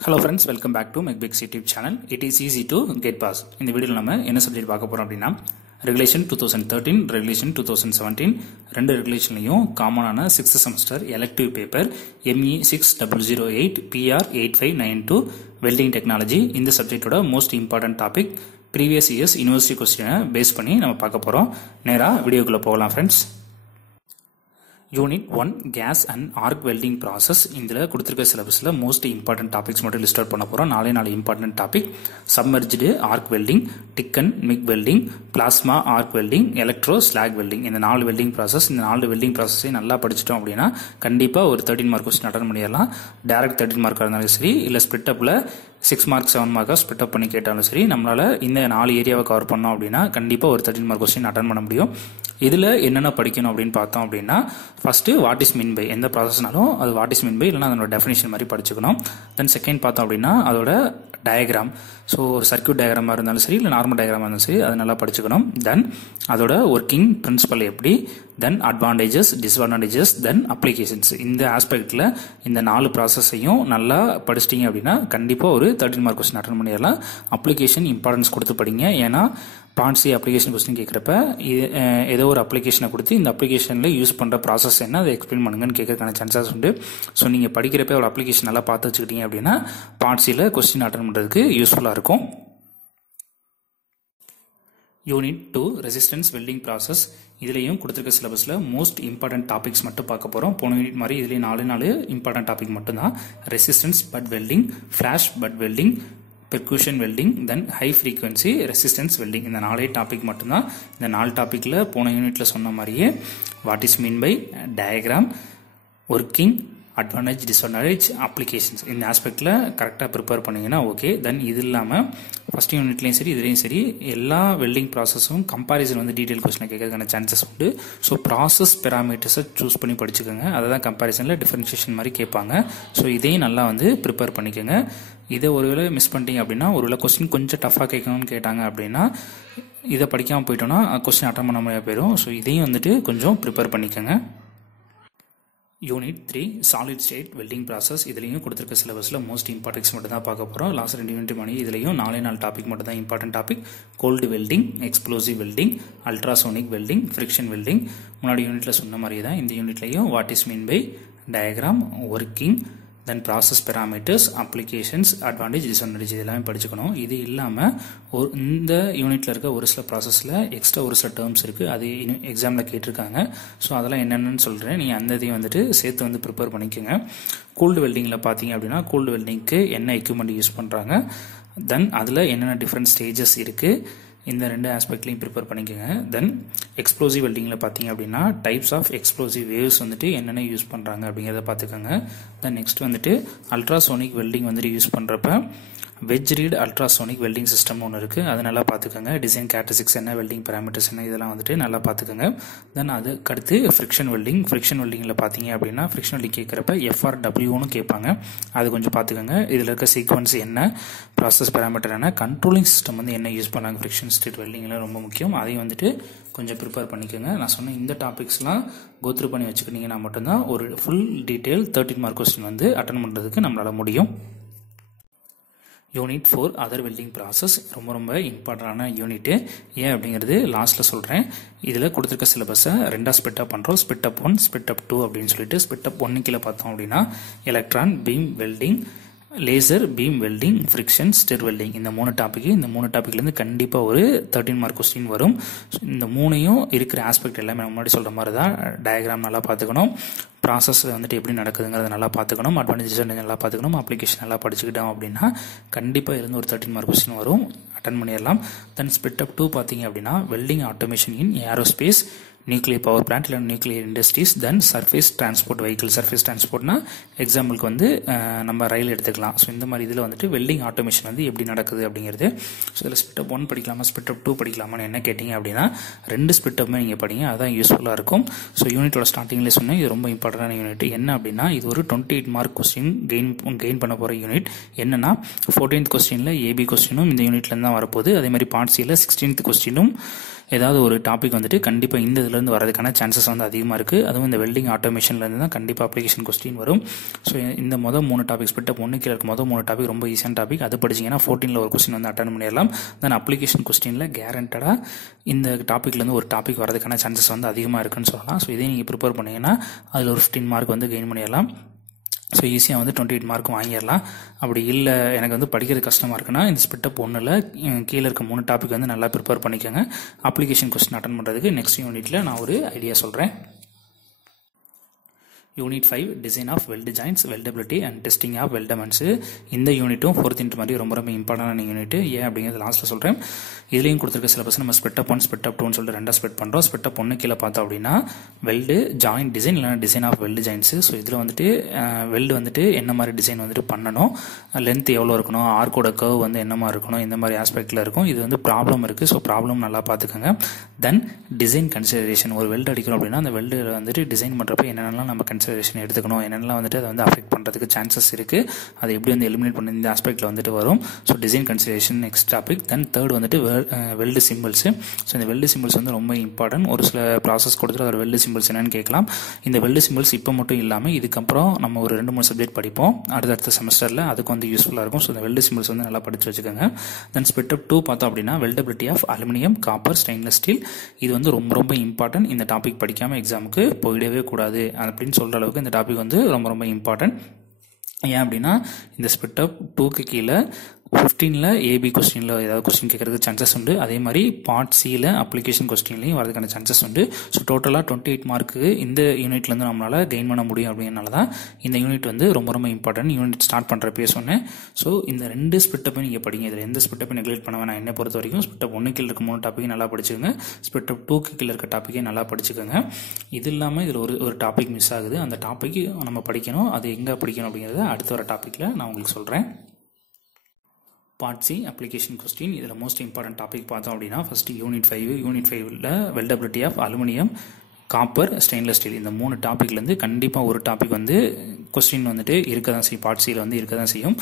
Hello friends, welcome back to MacBix YouTube channel. It is easy to get pass. இந்த வீடியோல நம்ம என்ன subject பார்க்க போறோம் அப்படினா Regulation 2013, Regulation 2017 ரெண்டு ரெகுலேஷன்லயும் காமனான 6th semester elective paper ME 6008 PR 8592 welding technology இந்த சப்ஜெக்ட்டோட most important topic previous years university question base பண்ணி நம்ம பார்க்க போறோம். நேரா வீடியோக்குள்ள போகலாம் friends. Unit 1 Gas and Arc Welding Process இதில் கொடுத்திருக்க சிலபஸில் மோஸ்ட் இம்பார்ட்டன்ட் டாபிக்ஸ் மட்டும் லிஸ்ட் அவுட் பண்ண போகிறோம். நாலு important topic submerged arc welding, TIG and MIG welding, plasma arc welding, electro slag welding. இந்த 4 வெல்டிங் ப்ராசஸ். இந்த 4 வெல்டிங் ப்ராசஸையும் நல்லா படிச்சிட்டோம் அப்படின்னா கண்டிப்பாக ஒரு 13 மார்க் கொஸ்டின் அட்டன் பண்ணிடலாம். டேரக்ட் 13 மார்க்காக இருந்தாலும் சரி, இல்லை ஸ்பிட் அப்பில் 6 மார்க் 7 மார்க்காக ஸ்பிட் அப் பண்ணி கேட்டாலும் சரி, நம்மளால் இந்த 4 ஏரியாவை கவர் பண்ணோம் அப்படின்னா கண்டிப்பாக ஒரு 13 மார்க் கொஸ்டின் அட்டன் பண்ண முடியும். இதில் என்னென்ன படிக்கணும் அப்படின்னு பார்த்தோம் அப்படின்னா, first what is mean by, எந்த ப்ராசஸ்னாலும் அது வாட் இஸ் மீன் பை இல்லைனா அதோட டெஃபினேஷன் மாதிரி படிச்சுக்கணும். தென் செகண்ட் பார்த்தோம் அப்படின்னா அதோட டயக்ராம். ஸோ ஒரு சர்க்கியூட் டயக்ராமாக இருந்தாலும் சரி, இல்லை நார்மல் டயக்ராமாக இருந்தாலும் சரி, அது நல்லா படிச்சுக்கணும். தென் அதோட ஒர்க்கிங் பிரின்சிபல் எப்படி, தென் அட்வான்டேஜஸ், டிஸ்அட்வான்டேஜஸ், தென் அப்ளிகேஷன்ஸ். இந்த ஆஸ்பெக்டில் இந்த 4 ப்ராசஸையும் நல்லா படிச்சிட்டிங்க அப்படின்னா கண்டிப்பாக ஒரு 13 மார்க் கொஸ்டின் அட்டன் பண்ணிடலாம். அப்ளிகேஷன் இம்பார்ட்டன்ஸ் கொடுத்து படிங்க. ஏன்னா பார்ட் சி அப்ளிகேஷன் கொஸ்டின் கேட்குறப்ப ஏதோ ஒரு அப்ளிகேஷனை கொடுத்து இந்த அப்ளிகேஷனில் யூஸ் பண்ணுற ப்ராசஸ் என்ன, அதை எக்ஸ்பிளைன் பண்ணுங்கன்னு கேட்கறதுக்கான சான்சஸ் உண்டு. ஸோ நீங்கள் படிக்கிறப்ப ஒரு அப்ளிகேஷன் நல்லா பார்த்து வச்சுக்கிட்டீங்க அப்படின்னா பார்ட் சியில் கொஸ்டின் அட்டன் பண்ணுறதுக்கு யூஸ்ஃபுல்லாக இருக்கும். Unit 2 resistance welding process. இதுலேயும் கொடுத்துருக்க சிலபஸில் மோஸ்ட் இம்பார்ட்டன்ட் டாபிக்ஸ் மட்டும் பார்க்க போகிறோம். போன யூனிட் மாதிரி இதுலேயும் 4 இம்பார்ட்டன்ட் டாபிக் மட்டும்தான். Resistance butt welding, flash butt welding, percussion welding, then high frequency resistance welding. இந்த 4 டாபிக் மட்டும்தான். இந்த 4 டாப்பிக்கில் போன யூனிட்டில் சொன்ன மாதிரியே what is mean by, diagram, working, advantage, disadvantage, applications இந்த ஆஸ்பெக்டில் கரெக்டாக ப்ரிப்பேர் பண்ணிங்கன்னா ஓகே. தென் இது இல்லாமல் ஃபஸ்ட் யூனிட்லேயும் சரி இதுலேயும் சரி எல்லா வெல்டிங் ப்ராசஸும் கம்பாரிசன் வந்து டீட்டெயில் கொஸ்டின் கேட்கறதுக்கான சான்சஸ் உண்டு. ஸோ ப்ராசஸ் பெராமீட்டர்ஸை சூஸ் பண்ணி படிச்சுக்கோங்க. அதை தான் கம்பாரிசனில் டிஃபரன்ஷியேஷன் மாதிரி கேட்பாங்க. ஸோ இதையும் நல்லா வந்து ப்ரிப்பேர் பண்ணிக்கோங்க. இதை ஒருவேளை மிஸ் பண்ணிட்டீங்க அப்படின்னா, ஒருவேளை கொஸ்டின் கொஞ்சம் டஃபாக கேட்கணும்னு கேட்டாங்க அப்படின்னா இதை படிக்காமல் போயிட்டோன்னா கொஸ்டின் அட்டன் பண்ண முடியாது போயிடும். ஸோ இதையும் வந்துட்டு கொஞ்சம் ப்ரிப்பேர் பண்ணிக்கோங்க. Unit 3 solid state welding process. இதுலையும் கொடுத்துருக்க சிலபஸில் மோஸ்ட் இம்பார்ட்டன்ஸ் மட்டும் தான் பார்க்க போகிறோம். லாஸ்ட் 2 யூனிட் மணி இதுலையும் 4 டாபிக் மட்டும் தான் important topic. Cold welding, explosive welding, ultrasonic welding, friction welding. முன்னாடி யூனிட்டில் சொன்ன மாதிரி தான் இந்த யூனிட்லையும் what is mean by, diagram, working, then process parameters, applications, advantage, disadvantage இதெல்லாமே படிச்சுக்கணும். இது இல்லாமல் இந்த யூனிட்டில் இருக்க ஒரு சில ப்ராசஸில் எக்ஸ்ட்ரா ஒரு சில டேர்ம்ஸ் இருக்குது. அது எக்ஸாமில் கேட்டிருக்காங்க. ஸோ அதெல்லாம் என்னென்னு சொல்கிறேன். நீங்கள் அந்த இதையும் வந்துட்டு சேர்த்து வந்து ப்ரிப்பேர் பண்ணிக்கோங்க. கோல்டு வெல்டிங்கில் பார்த்தீங்க அப்படின்னா கோல்டு வெல்டிங்க்கு என்ன எக்யூப்மெண்ட் யூஸ் பண்ணுறாங்க, தென் அதில் என்னென்ன டிஃப்ரெண்ட் ஸ்டேஜஸ் இருக்குது, இந்த 2 ஆஸ்பெக்ட்லையும் ப்ரிப்பேர் பண்ணிக்கோங்க. தென் எக்ஸ்ப்ளோசிவ் வெல்டிங்கில் பார்த்தீங்க அப்படின்னா டைப்ஸ் ஆஃப் எக்ஸ்ப்ளோசிவ் வேவ்ஸ் வந்துட்டு என்னென்ன யூஸ் பண்ணுறாங்க அப்படிங்கிறத பார்த்துக்கோங்க. தென் நெக்ஸ்ட் வந்துட்டு அல்ட்ராசோனிக் வெல்டிங் வந்துட்டு யூஸ் பண்ணுறப்ப veg read ultrasonic welding system ஒன்று இருக்குது. அது நல்லா பார்த்துக்கோங்க. டிசைன் கேரக்டரிஸ்டிக்ஸ் என்ன, வெல்டிங் பேராமீட்டர்ஸ் என்ன, இதெல்லாம் வந்துட்டு நல்லா பார்த்துக்கோங்க. தென் அதுக்கடுத்து ஃப்ரிக்ஷன் வெல்டிங். ஃப்ரிக்ஷன் வெல்டிங்கில் பார்த்தீங்க அப்படின்னா ஃப்ரிக்ஷன் வெல்டிங் கேட்குறப்ப FRWன்னு கேட்பாங்க. அது கொஞ்சம் பார்த்துக்கோங்க. இதில் இருக்க சீக்வன்ஸ் என்ன, ப்ராசஸ் பேராமீட்டர் என்ன, கண்ட்ரோலிங் சிஸ்டம் வந்து என்ன யூஸ் பண்ணாங்க ஃப்ரிக்ஷன் ஸ்டேட் வெல்டிங்கில் ரொம்ப முக்கியம். அதையும் வந்துட்டு கொஞ்சம் ப்ரிப்பேர் பண்ணிக்கோங்க. நான் சொன்ன இந்த டாபிக்ஸ்லாம் கோத்ரூ பண்ணி வச்சுக்கிட்டீங்கன்னா மட்டும்தான் ஒரு ஃபுல் டீட்டெயில் 13 மார்க் கொஸ்டின் வந்து அட்டன் பண்ணுறதுக்கு நம்மளால் முடியும். யூனிட் 4 அதர் வெல்டிங் ப்ராசஸ் ரொம்ப இம்பார்ட்டண்டான யூனிட்டு. ஏன் அப்படிங்கிறது லாஸ்ட்டில் சொல்கிறேன். இதில் கொடுத்துருக்க சிலபஸை 2 ஸ்பிட் அப் பண்ணுறோம். ஸ்பிட் அப் 1, ஸ்பிட் அப் 2 அப்படின்னு சொல்லிட்டு ஸ்பிட் அப் 1 கீழே பார்த்தோம் அப்படின்னா electron beam welding, laser beam welding, friction, stir welding. இந்த 3 டாபிக். இந்த 3 டாபிக்லேருந்து கண்டிப்பாக ஒரு 13 மார்க் கொஸ்டின் வரும். இந்த 3யும் இருக்கிற ஆஸ்பெக்ட் எல்லாமே முன்னாடி சொல்கிற மாதிரி தான். டயக்ராம் நல்லா பார்த்துக்கணும், ப்ராசஸ் வந்துட்டு எப்படி நடக்குதுங்கிறத நல்லா பார்த்துக்கணும், அட்வான்டேஜஸ் நல்லா பார்த்துக்கணும், அப்ளிகேஷன் நல்லா படிச்சுக்கிட்டோம் அப்படின்னா கண்டிப்பாக இருந்து ஒரு 13 மார்க் கொஸ்டின் வரும், அட்டன் பண்ணிடலாம். தென் ஸ்பிட் அப் 2 பார்த்தீங்க அப்படின்னா வெல்டிங் ஆட்டோமேஷன் இன் ஏரோஸ்பேஸ், நியூக்ளியர் பவர் பிளான்ட் இல்லை நியூக்ளியர் இண்டஸ்ட்ரீஸ், தென் சர்ஃபேஸ் டிரான்ஸ்போர்ட் வெஹிக்கிள். சர்ஃபேஸ் டிரான்ஸ்போர்ட்னா எக்ஸாம்பிளுக்கு வந்து நம்ம ரயில் எடுத்துக்கலாம். ஸோ இந்த மாதிரி இதில் வந்துட்டு வெல்டிங் ஆட்டோமேஷன் வந்து எப்படி நடக்குது அப்படிங்கிறது. ஸோ இதில் ஸ்பிட் அப் 1 படிக்கலாமா, ஸ்பிட் அப் 2 படிக்கலாமான்னு என்ன கேட்டிங்க அப்படின்னா 2 ஸ்பிட் அப்புமே நீங்கள் படிங்க, அதுதான் யூஸ்ஃபுல்லாக இருக்கும். ஸோ யூனிட்டோட ஸ்டார்டிங்லேயே சொன்னேன் இது ரொம்ப இம்பார்ட்டன்டான யூனிட். என்ன அப்படின்னா இது ஒரு 28 மார்க் கொஸ்டின் கெயின் பண்ண போகிற யூனிட். என்னன்னா 14th கொஸ்டினில் ஏபி கொஸ்டினும் இந்த யூனிட்லேருந்து தான் வரப்போகுது. அதே மாதிரி பார்ட் சியில் 16th கொஸ்டினும் ஏதாவது ஒரு டாபிக் வந்துட்டு கண்டிப்பாக இந்த இதுலேருந்து வரதுக்கான சான்சஸ் வந்து அதிகமாக இருக்குது. அதுவும் இந்த வெல்டிங் ஆட்டோமேஷன்லேருந்து தான் கண்டிப்பாக அப்ளிகேஷன் கொஸ்டின் வரும். ஸோ இந்த மொதல் 3 டாபிக் ஸ்பிட்டப் ஒன்று கீழே இருக்க மொதல் 3 டாபிக் ரொம்ப ஈஸியான டாபிக். அது படிச்சிங்கன்னா 14ல் ஒரு கொஸ்டின் வந்து அட்டன் பண்ணிடலாம். தென் அப்ளிகேஷன் கொஸ்டினில் கேரண்டடாக இந்த டாப்பிக்லேருந்து ஒரு டாபிக் வரதுக்கான சான்சஸ் வந்து அதிகமாக இருக்குன்னு சொல்லலாம். ஸோ இதே நீங்கள் ப்ரிப்பேர் பண்ணிங்கன்னா அதில் ஒரு 15 மார்க் வந்து கெயின் பண்ணிடலாம். ஸோ ஈஸியாக வந்து 28 மார்க்கும் வாங்கிடலாம். அப்படி இல்லை எனக்கு வந்து படிக்கிறது கஷ்டமாக இருக்குன்னா இந்த ஸ்பிட்டப் ஒன்றில் கீழே இருக்க 3 டாபிக் வந்து நல்லா ப்ரிப்பேர் பண்ணிக்கோங்க. அப்ளிகேஷன் கொஸ்டின் அட்டன் பண்ணுறதுக்கு நெக்ஸ்ட் யூனிட்டில் நான் ஒரு ஐடியா சொல்கிறேன். Unit 5 design of weld joints, weldability and testing of weldments. இந்த யூனிட்டும் 4th யூனிட் மாதிரி ரொம்ப ரொம்ப இம்பார்ட்டன்டான யூனிட். ஏன் அப்படிங்கிறது லாஸ்ட்டில் சொல்கிறேன். இதுலேயும் கொடுத்துருக்க சிலபஸ் நம்ம ஸ்பிட்டப் 1 ஸ்பிட்டப் 2 சொல்லிட்டு 2 ஸ்பிட் பண்ணுறோம். ஸ்பிட்டப் 1 கீழே பார்த்தோம் அப்படின்னா வெல்டு ஜாயிண்ட் டிசைன் இல்லைனா design of weld joints. So இதில் வந்துட்டு வெல்டு வந்துட்டு என்ன மாதிரி டிசைன் வந்துட்டு பண்ணணும், லென்த் எவ்வளோ இருக்கணும், ஆர்க்கோட கர்வ் வந்து என்ன மாதிரி இருக்கணும், இந்த மாதிரி ஆஸ்பெக்டில் இருக்கும். இது வந்து ப்ராப்ளம் இருக்குது. ஸோ ப்ராப்ளம் நல்லா பார்த்துக்கோங்க. தென் டிசைன் கன்சிடரேஷன். ஒரு வெல்டு அடிக்கிறோம் அப்படின்னா அந்த வெல்டு வந்துட்டு டிசைன் பண்ணுறப்ப என்னென்னலாம் நம்ம கன்சிடரேஷன் எடுத்துக்கணும், என்னென்னலாம் வந்துட்டு அதை வந்து அஃபெக்ட் பண்ணுறதுக்கு சான்சஸ் இருக்குது, அதை எப்படி வந்து எலிமினேட் பண்ணி இந்த ஆஸ்பெக்டில் வந்துட்டு வரும். So design consideration next topic. Then third வந்துட்டு வெல்டு சிம்பிள்ஸ். ஸோ இந்த வெல்டு சிம்பிள்ஸ் வந்து ரொம்ப இம்பார்ட்டன்ட். ஒரு சில ப்ராசஸ் கொடுத்துட்டு அதோட வெல்டு சிம்பிள்ஸ் என்னன்னு கேட்கலாம். இந்த வெல்டு சிம்பிள்ஸ் இப்போ மட்டும் இல்லாமல் இதுக்கப்புறம் நம்ம ஒரு 2-3 சப்ஜெக்ட் படிப்போம் அடுத்தடுத்த செமஸ்டரில். அதுக்கு வந்து யூஸ்ஃபுல்லாக இருக்கும். ஸோ இந்த வெல்டு சிம்பிள்ஸ் வந்து நல்லா படித்து வச்சுக்கோங்க. தென் ஸ்பிட்டப் 2 பார்த்தோம் அப்படின்னா weldability of aluminium, copper, stainless steel. இது வந்து ரொம்ப ரொம்ப இம்பார்ட்டன்ட். இந்த டாபிக் படிக்காமல் எக்ஸாமுக்கு போயிடவே கூடாது அப்படின்னு சொல்கிற அளவுக்கு இந்த டாபிக் வந்து ரொம்ப ரொம்ப இம்பார்ட்டன்ட். ஏன் அப்படின்னா இந்த ஸ்பிட்டப் 2க்கு கீழே 15ல் ஏபி கொஸ்டினில் ஏதாவது கொஸ்டின் கேட்கறதுக்கு சான்சஸ் உண்டு. அதே மாதிரி பார்ட் சியில் அப்ளிகேஷன் கொஸ்டின்லையும் வரதுக்கான சான்சஸ் உண்டு. ஸோ டோட்டலாக 28 மார்க்கு இந்த யூனிட்லேருந்து நம்மளால் கெயின் பண்ண முடியும் அப்படிங்கிறனால தான் இந்த யூனிட் வந்து ரொம்ப ரொம்ப இம்பார்ட்டன்ட். யூனிட் ஸ்டார்ட் பண்ணுறப்பே சொன்னேன். ஸோ இந்த 2 ஸ்பிட்டப்பையும் நீங்கள் படிங்க. இதில் எந்த ஸ்பிட்டப்பை நெக்லெக்ட் பண்ண வேணாம். என்னை பொறுத்த வரைக்கும் ஸ்பிட்டப் 1 கீழே இருக்க 3 டாப்பிக்கை நல்லா படிச்சுக்கோங்க. ஸ்பிட்டப் 2க்கு கீழே இருக்க டாப்பிக்கை நல்லா படிச்சுக்கோங்க. இது இல்லாமல் இதில் ஒரு டாபிக் மிஸ் ஆகுது. அந்த டாப்பிக் நம்ம படிக்கணும். அது எங்கே படிக்கணும் அப்படிங்கிறத அடுத்த வர டாப்பிக்கில் நான் உங்களுக்கு சொல்கிறேன். Part C application question. இதில் மோஸ்ட் இம்பார்ட்டன்ட் டாபிக் பார்த்தோம் அப்படின்னா ஃபஸ்ட்டு யூனிட் 5ல் weldability of aluminium, copper, stainless steel. இந்த 3 டாப்பிக்லேருந்து கண்டிப்பாக ஒரு டாபிக் வந்து கொஸ்டின் வந்துட்டு இருக்க தான் செய்யும். பார்ட் சியில் வந்து இருக்க தான் செய்யும்.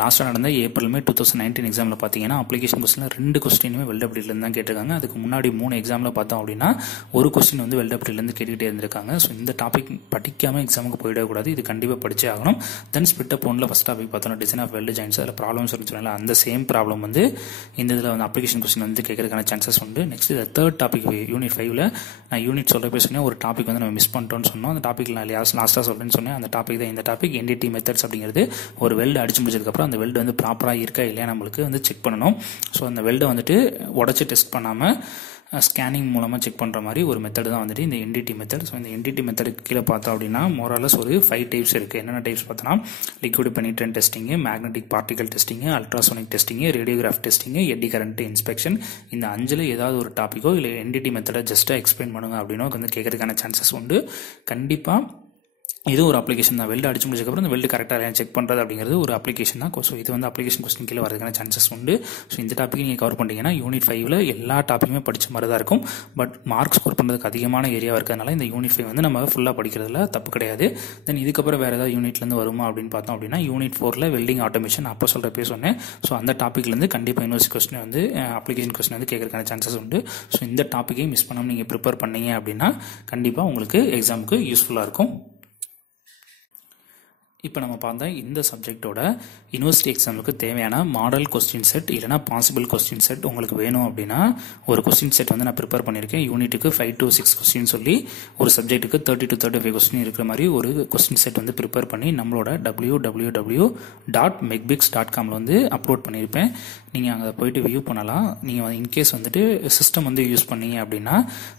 லாஸ்ட்டாக நடந்த ஏப்ரல் மே 2019 எக்ஸாமில் பார்த்தீங்கன்னா அப்ளிகேஷன் கொஸ்டினில் 2 கொஸ்டினுமே வெல்டபிலிட்டிலேருந்து தான் கேட்டிருக்காங்க. அதுக்கு முன்னாடி 3 எக்ஸாமில் பார்த்தோம் அப்படின்னா ஒரு கொஸ்டின் வந்து வெல்டபிலிட்டிலேருந்து கேட்டுக்கிட்டே இருந்திருக்காங்க. ஸோ இந்த டாபிக் படிக்காமல் எக்ஸாமுக்கு போயிடக்கூடாது. இது கண்டிப்பாக படிச்சே ஆகணும். தென் ஸ்பிட்டப் 1ல் ஃபஸ்ட் டாபிக் பார்த்தோம்னா டிசைன் ஆஃப் வெல்டு ஜாயின்ட்ஸ். அதில் ப்ராப்ளம்ஸ் இருந்துச்சுனால அந்த சேம் ப்ராப்ளம் வந்து இந்த இதில் வந்து அப்ளிகேஷன் கொஸ்டின் வந்து கேட்கறதுக்கான சான்சஸ் உண்டு. நெக்ஸ்ட் இது தேர்ட் டாபிக் யூனிட் 5ல் நான் யூனிட் சொல்ல பேசுனேன். ஒரு டாபிக் வந்து நம்ம மிஸ் பண்ணிட்டோம்னு சொன்னோம். அந்த டாபிக் நான் லாஸ்ட்டாக சொல்கிறேன்னு சொன்னேன். அந்த டாபிக் தான் இந்த டாபிக். என்டிடி மெத்தட்ஸ் அப்படிங்கிறது ஒரு வெல்டு அடிச்சு முடிச்சதுக்கப்புறம் அந்த வெல்டு வந்து ப்ராப்பராக இருக்கா இல்லையா நம்மளுக்கு வந்து செக் பண்ணணும். ஸோ அந்த வெல்டை வந்துட்டு உடச்சி டெஸ்ட் பண்ணாமல் ஸ்கேனிங் மூலமாக செக் பண்ணுற மாதிரி ஒரு மெத்தட் தான் வந்துட்டு இந்த என்டிடி மெத்தட். ஸோ இந்த என்டிடி மெத்தடுக்கு கீழே பார்த்தோம் அப்படின்னா மோரலஸ் ஒரு 5 டைப்ஸ் இருக்குது. என்னென்ன டைப்ஸ் பார்த்தோன்னா liquid penetrant testing, magnetic particle testing, ultrasonic testing, radiograph testing, eddy current inspection. இந்த 5ல் ஏதாவது ஒரு டாப்பிக்கோ இல்லை என்டிடி மெத்தடை ஜஸ்ட்டாக எக்ஸ்பிளைன் பண்ணுங்க அப்படின்னா வந்து கேட்கறதுக்கான சான்சஸ் உண்டு. கண்டிப்பாக இது ஒரு அப்ளிகேஷன் தான். வெல்டு அடிச்சு முடிச்சதுக்கப்புறம் இந்த வெல்டு கரெக்டாக இல்லையா செக் பண்ணுறது அப்படிங்கிறது ஒரு அப்ளிகேஷன் தான். ஸோ இது வந்து அப்ளிகேஷன் கொஸ்டின் கீழே வரதுக்கான சான்சஸ் உண்டு. ஸோ இந்த டாப்பிக் நீங்கள் கவர் பண்ணிட்டீங்கன்னா யூனிட் 5ல் எல்லா டாப்பிக்குமே படித்த மாதிரி தான் இருக்கும். பட் மார்க் ஸ்கோர் பண்ணுறதுக்கு அதிகமான ஏரியாவாக இருக்கிறதுனால இந்த யூனிட் 5 வந்து நம்ம ஃபுல்லாக படிக்கிறதுல தப்பு கிடையாது. தென் இதுக்கப்புறம் வேறு ஏதாவது யூனிட்லேருந்து வருமா அப்படின்னு பார்த்தோம் அப்படின்னா யூனிட் 4ல் வெல்டிங் ஆட்டோமேஷன் அப்போ சொல்கிறப்பே சொன்னேன். ஸோ அந்த டாப்பிக்லேருந்து கண்டிப்பாக யூனிவர்சிட்டி கொஸ்டின் வந்து அப்ளிகேஷன் கொஸ்டின் வந்து கேட்கறதுக்கான சான்சஸ் உண்டு. ஸோ இந்த டாப்பிக்கையும் மிஸ் பண்ணாமல் நீங்கள் ப்ரிப்பேர் பண்ணீங்க அப்படின்னா கண்டிப்பாக உங்களுக்கு எக்ஸாமுக்கு யூஸ்ஃபுல்லாக இருக்கும். இப்போ நம்ம பார்த்தா இந்த சப்ஜெக்டோட யூனிவர்சிட்டி எக்ஸாமுக்கு தேவையான மாடல் கொஸ்டின் செட் இல்லைனா பாசிபிள் கொஸ்டின் செட் உங்களுக்கு வேணும் அப்படின்னா ஒரு கொஸ்டின் செட் வந்து நான் ப்ரிப்பேர் பண்ணியிருக்கேன். யூனிட்டுக்கு 5 to 6 கொஸ்டின் சொல்லி ஒரு சப்ஜெக்ட்டுக்கு 30 to 35 கொஸ்டின் இருக்கிற மாதிரி ஒரு கொஸ்டின் செட் வந்து ப்ரிப்பேர் பண்ணி நம்மளோட www.megbix.com வந்து அப்லோட் பண்ணியிருப்பேன். நீங்கள் அங்கே போயிட்டு வியூ பண்ணலாம். நீங்கள் இன்கேஸ் வந்துட்டு சிஸ்டம் வந்து யூஸ் பண்ணீங்க அப்படின்னா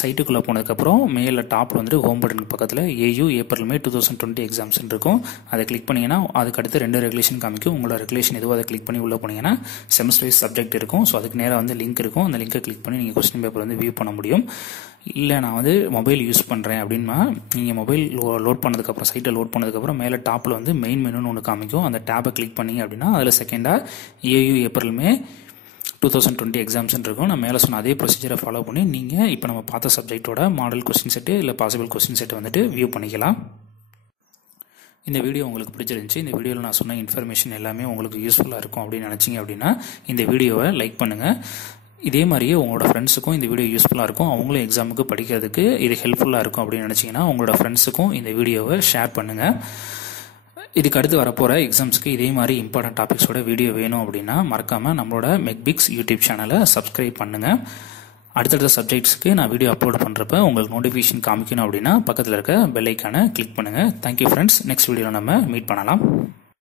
சைட்டுக்குள்ளே போனதுக்கப்புறம் மேலே டாப்பில் வந்துட்டு ஹோம் பட்டனுக்கு பக்கத்தில் ஏயு ஏப்ரல் மே 2020 எக்ஸாம்ஸ் இருக்கும். அதை கிளிக் பண்ணிங்கன்னா அதுக்கு அடுத்து 2 ரெகுலேஷன் காமிக்கும். உங்களோட ரெகுலேஷன் எதுவோ அதை கிளிக் பண்ணி உள்ளே போனீங்கன்னா செமஸ்டர் வைஸ் சப்ஜெக்ட் இருக்கும். ஸோ அதுக்கு நேராக வந்து லிங்க் இருக்கும். அந்த லிங்கை கிளிக் பண்ணி நீங்கள் கொஸ்டின் பேப்பர் வந்து வியூ பண்ண முடியும். இல்லை நான் வந்து மொபைல் யூஸ் பண்ணுறேன் அப்படின்னா நீங்கள் மொபைல் லோட் பண்ணதுக்கப்புறம் சைட்டை லோட் பண்ணதுக்கப்புறம் மேலே டாப்பில் வந்து மெயின் மெனுன்னு ஒன்று காமிக்கும். அந்த டேப்பை கிளிக் பண்ணிங்க அப்படின்னா அதில் செகண்டாக ஏயு ஏப்ரல் மே 2020 எக்ஸாம்ஸ் இருக்கும். நான் மேலே சொன்ன அதே ப்ரொசீஜரை ஃபாலோ பண்ணி நீங்கள் இப்போ நம்ம பார்த்த சப்ஜெக்டோட மாடல் கொஸ்டின் செட்டு இல்லை பாசிபிள் கொஸ்டின் செட்டு வந்துட்டு வியூ பண்ணிக்கலாம். இந்த வீடியோ உங்களுக்கு பிடிச்சிருந்துச்சு. இந்த வீடியோவில் நான் சொன்ன இன்ஃபர்மேஷன் எல்லாமே உங்களுக்கு யூஸ்ஃபுல்லாக இருக்கும் அப்படின்னு நினச்சிங்க அப்படின்னா இந்த வீடியோவை லைக் பண்ணுங்கள். இதே மாதிரியே உங்களோட ஃப்ரெண்ட்ஸுக்கும் இந்த வீடியோ யூஸ்ஃபுல்லாக இருக்கும், அவங்களும் எக்ஸாமுக்கு படிக்கிறதுக்கு இது ஹெல்ப்ஃபுல்லாக இருக்கும் அப்படின்னு நினச்சிங்கன்னா உங்களோட ஃப்ரெண்ட்ஸுக்கும் இந்த வீடியோவை ஷேர் பண்ணுங்கள். இதுக்கு அடுத்து வரப்போகிற எக்ஸாம்ஸ்க்கு இதே மாதிரி இம்பார்ட்டன்ட் டாபிக்ஸோட வீடியோ வேணும் அப்படின்னா மறக்காமல் நம்மளோட மெக்பிக்ஸ் யூடியூப் சேனலை சப்ஸ்கிரைப் பண்ணுங்கள். அடுத்தடுத்த சப்ஜெக்ட்ஸ்க்கு நான் வீடியோ அப்லோட் பண்ணுறப்ப உங்களுக்கு நோட்டிஃபிகேஷன் காமிக்கணும் அப்படின்னா பக்கத்தில் இருக்க பெல் ஐக்கானை கிளிக் பண்ணுங்கள். Thank you friends. நெக்ஸ்ட் வீடியோவில் நம்ம மீட் பண்ணலாம்.